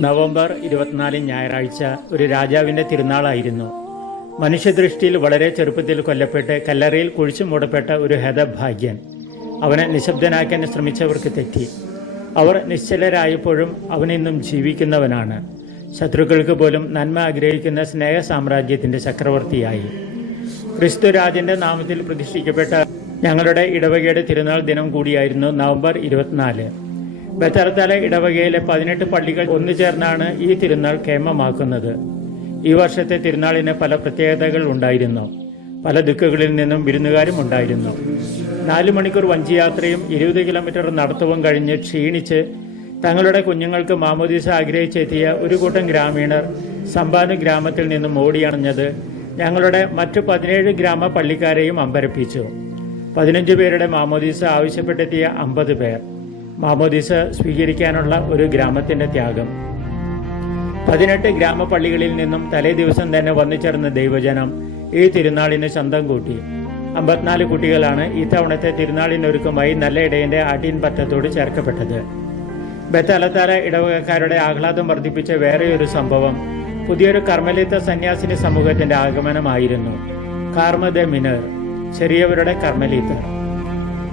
November 24 ഞായറാഴ്ച ഒരു രാജാവിൻ്റെ തിരുനാളായിരുന്നു. മനുഷ്യദൃഷ്ടിയിൽ വളരെ ചെറുപ്പത്തിൽ കൊല്ലപ്പെട്ട് കല്ലറയിൽ കുഴിച്ചു മൂടപ്പെട്ട ഒരു ഹതഭാഗ്യൻ. അവനെ നിശബ്ദനാക്കാൻ ശ്രമിച്ചവർക്ക് തെറ്റി. അവർ നിശ്ചലരായപ്പോഴും അവനിന്നും ജീവിക്കുന്നവനാണ്. ശത്രുക്കൾക്ക് പോലും നന്മ ആഗ്രഹിക്കുന്ന സ്നേഹ സാമ്രാജ്യത്തിൻ്റെ ചക്രവർത്തിയായി. ക്രിസ്തുരാജൻ്റെ നാമത്തിൽ പ്രതിഷ്ഠിക്കപ്പെട്ട ഞങ്ങളുടെ ഇടവകയുടെ തിരുനാൾ ദിനം കൂടിയായിരുന്നു നവംബർ 24. ബത്തറത്തല ഇടവകയിലെ 18 പള്ളികൾ ഒന്നുചേർന്നാണ് ഈ തിരുനാൾ കേമമാക്കുന്നത്. ഈ വർഷത്തെ തിരുനാളിന് പല പ്രത്യേകതകൾ ഉണ്ടായിരുന്നു. പല ദിക്കുകളിൽ നിന്നും വിരുന്നുകാരും ഉണ്ടായിരുന്നു. 4 മണിക്കൂർ വഞ്ചിയാത്രയും 20 കിലോമീറ്റർ നടത്തവും കഴിഞ്ഞ് ക്ഷീണിച്ച് തങ്ങളുടെ കുഞ്ഞുങ്ങൾക്ക് മാമോദീസ ആഗ്രഹിച്ചെത്തിയ ഒരു കൂട്ടം ഗ്രാമീണർ സമ്പാനു ഗ്രാമത്തിൽ നിന്നും ഓടിയണഞ്ഞത് ഞങ്ങളുടെ മറ്റു 17 ഗ്രാമ പള്ളിക്കാരെയും അമ്പരപ്പിച്ചു. 15 പേരുടെ മാമോദീസ ആവശ്യപ്പെട്ടെത്തിയ 50 പേർ. മാമോദീസ സ്വീകരിക്കാനുള്ള ഒരു ഗ്രാമത്തിൻ്റെ ത്യാഗം. 18 ഗ്രാമപള്ളികളിൽ നിന്നും തലേ ദിവസം തന്നെ വന്നു ചേർന്ന ദൈവജനം ഈ തിരുനാളിന് ചന്തം കൂട്ടി. 54 കുട്ടികളാണ് ഇത്തവണത്തെ തിരുനാളിനൊരുക്കമായി നല്ല ഇടയൻ്റെ ആട്ടീൻ പറ്റത്തോട് ചേർക്കപ്പെട്ടത്. ബത്തലത്താല ഇടവകക്കാരുടെ ആഹ്ലാദം വർദ്ധിപ്പിച്ച വേറെയൊരു സംഭവം പുതിയൊരു കർമ്മലിത്ത സന്യാസിനി സമൂഹത്തിൻ്റെ ആഗമനമായിരുന്നു. Karma the മിനർ, ചെറിയവരുടെ കർമ്മലീത്തർ.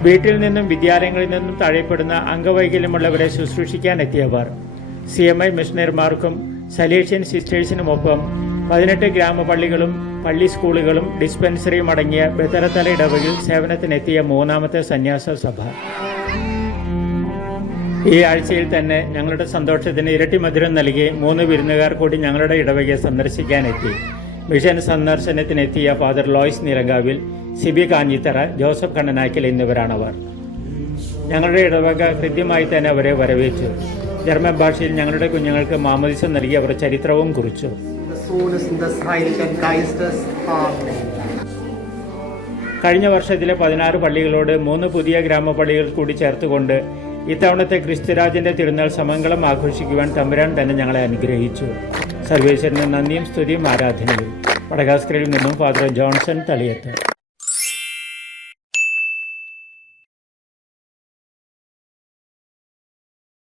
വീട്ടിൽ നിന്നും വിദ്യാലയങ്ങളിൽ നിന്നും തഴയപ്പെടുന്ന അംഗവൈകല്യമുള്ളവരെ ശുശ്രൂഷിക്കാൻ എത്തിയവർ. CMI മിഷണറിമാർക്കും സലേഷ്യൻ സിസ്റ്റേഴ്സിനുമൊപ്പം 18 ഗ്രാമപള്ളികളും പള്ളി സ്കൂളുകളും ഡിസ്പെൻസറിയും അടങ്ങിയ ബത്തലത്തല ഇടവകയിൽ സേവനത്തിനെത്തിയ 3ാമത്തെ സന്യാസ സഭ. ഈ ആഴ്ചയിൽ തന്നെ ഞങ്ങളുടെ സന്തോഷത്തിന് ഇരട്ടി മധുരം നൽകി 3 വിരുന്നുകാർ കൂടി ഞങ്ങളുടെ ഇടവകയെ സന്ദർശിക്കാനെത്തി. മിഷൻ സന്ദർശനത്തിനെത്തിയ father Lois Nilankavil, Siby Kanjithara, Joseph Kannanaickal എന്നിവരാണവർ. ഞങ്ങളുടെ ഇടവക കൃത്യമായി തന്നെ അവരെ വരവേറ്റു. ജർമ്മൻ ഭാഷയിൽ ഞങ്ങളുടെ കുഞ്ഞുങ്ങൾക്ക് മാമോദീസ നൽകി അവർ ചരിത്രവും കുറിച്ചു. കഴിഞ്ഞ വർഷത്തിലെ 16 പള്ളികളോട് 3 പുതിയ ഗ്രാമപള്ളികൾ കൂടി ചേർത്തുകൊണ്ട് ഇത്തവണത്തെ ക്രിസ്തുരാജന്റെ തിരുനാൾ സമംഗളം ആഘോഷിക്കുവാൻ തമ്പുരാൻ തന്നെ ഞങ്ങളെ അനുഗ്രഹിച്ചു. സർവേശ്വരന് നന്ദിയും സ്തുതിയും ആരാധനയും. വടകാസ്കരയിൽ നിന്നും ഫാദർ ജോൺസൺ തളിയത്ത്.